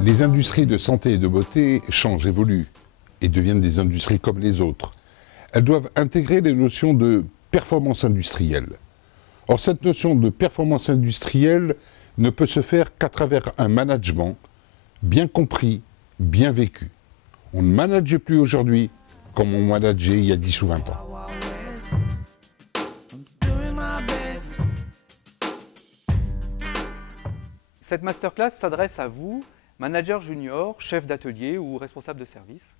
Les industries de santé et de beauté changent, évoluent et deviennent des industries comme les autres. Elles doivent intégrer les notions de performance industrielle. Or, cette notion de performance industrielle ne peut se faire qu'à travers un management bien compris, bien vécu. On ne manage plus aujourd'hui comme on manageait il y a 10 ou 20 ans. Cette masterclass s'adresse à vous, manager junior, chef d'atelier ou responsable de service.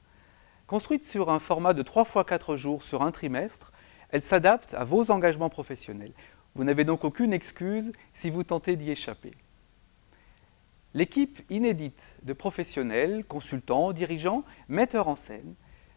Construite sur un format de 3 fois 4 jours sur un trimestre, elle s'adapte à vos engagements professionnels. Vous n'avez donc aucune excuse si vous tentez d'y échapper. L'équipe inédite de professionnels, consultants, dirigeants, metteurs en scène,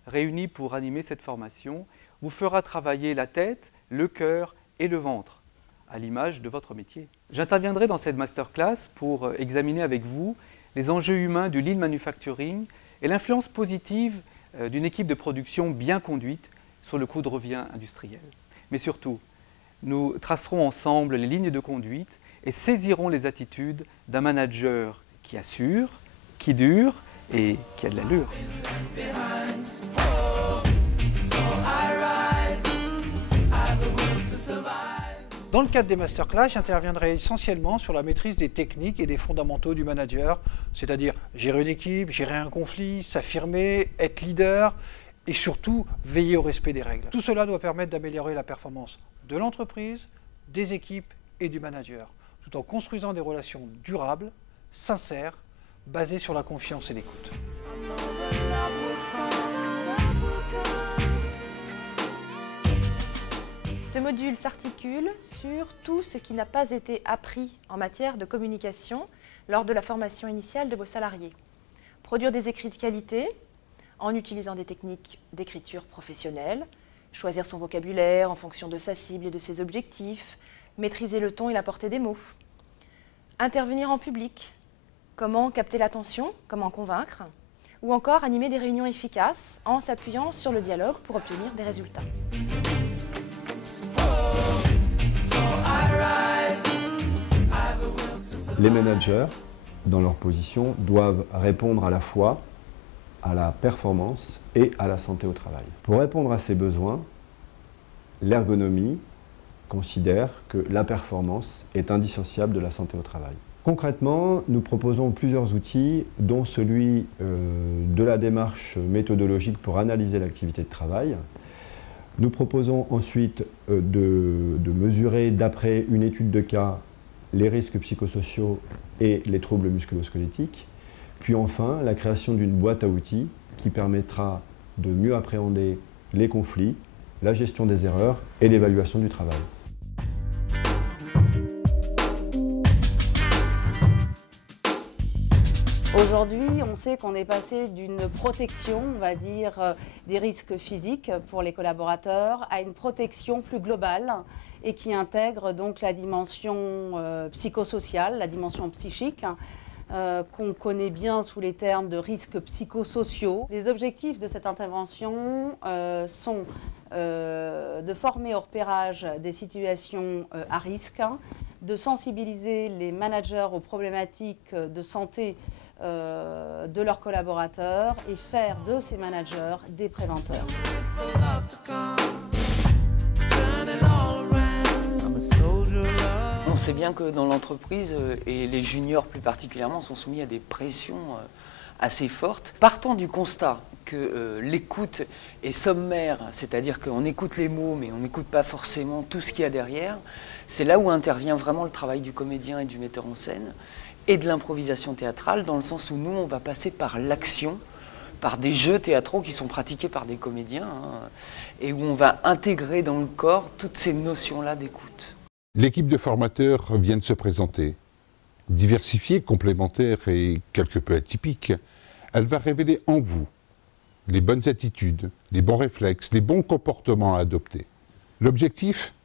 réunis pour animer cette formation, vous fera travailler la tête, le cœur et le ventre, à l'image de votre métier. J'interviendrai dans cette masterclass pour examiner avec vous les enjeux humains du lean manufacturing et l'influence positive d'une équipe de production bien conduite sur le coût de revient industriel. Mais surtout, nous tracerons ensemble les lignes de conduite et saisirons les attitudes d'un manager qui assure, qui dure et qui a de l'allure. Dans le cadre des masterclass, j'interviendrai essentiellement sur la maîtrise des techniques et des fondamentaux du manager, c'est-à-dire gérer une équipe, gérer un conflit, s'affirmer, être leader et surtout veiller au respect des règles. Tout cela doit permettre d'améliorer la performance de l'entreprise, des équipes et du manager, tout en construisant des relations durables, sincères, basées sur la confiance et l'écoute. Ce module s'articule sur tout ce qui n'a pas été appris en matière de communication lors de la formation initiale de vos salariés. Produire des écrits de qualité en utilisant des techniques d'écriture professionnelle, choisir son vocabulaire en fonction de sa cible et de ses objectifs, maîtriser le ton et la portée des mots. Intervenir en public, comment capter l'attention, comment convaincre, ou encore animer des réunions efficaces en s'appuyant sur le dialogue pour obtenir des résultats. Les managers, dans leur position, doivent répondre à la fois à la performance et à la santé au travail. Pour répondre à ces besoins, l'ergonomie considère que la performance est indissociable de la santé au travail. Concrètement, nous proposons plusieurs outils, dont celui de la démarche méthodologique pour analyser l'activité de travail. Nous proposons ensuite de mesurer, d'après une étude de cas, les risques psychosociaux et les troubles musculo-squelettiques. Puis enfin, la création d'une boîte à outils qui permettra de mieux appréhender les conflits, la gestion des erreurs et l'évaluation du travail. Aujourd'hui, on sait qu'on est passé d'une protection, on va dire, des risques physiques pour les collaborateurs à une protection plus globale et qui intègre donc la dimension psychosociale, la dimension psychique, qu'on connaît bien sous les termes de risques psychosociaux. Les objectifs de cette intervention sont de former au repérage des situations à risque, de sensibiliser les managers aux problématiques de santé de leurs collaborateurs et faire de ces managers des préventeurs. On sait bien que dans l'entreprise, et les juniors plus particulièrement, sont soumis à des pressions assez fortes. Partant du constat que l'écoute est sommaire, c'est-à-dire qu'on écoute les mots mais on n'écoute pas forcément tout ce qu'il y a derrière, c'est là où intervient vraiment le travail du comédien et du metteur en scène et de l'improvisation théâtrale, dans le sens où nous, on va passer par l'action, par des jeux théâtraux qui sont pratiqués par des comédiens, et où on va intégrer dans le corps toutes ces notions-là d'écoute. L'équipe de formateurs vient de se présenter. Diversifiée, complémentaire et quelque peu atypique, elle va révéler en vous les bonnes attitudes, les bons réflexes, les bons comportements à adopter. L'objectif,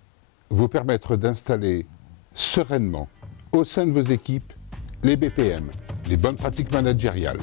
vous permettre d'installer sereinement au sein de vos équipes les BPM, les bonnes pratiques managériales.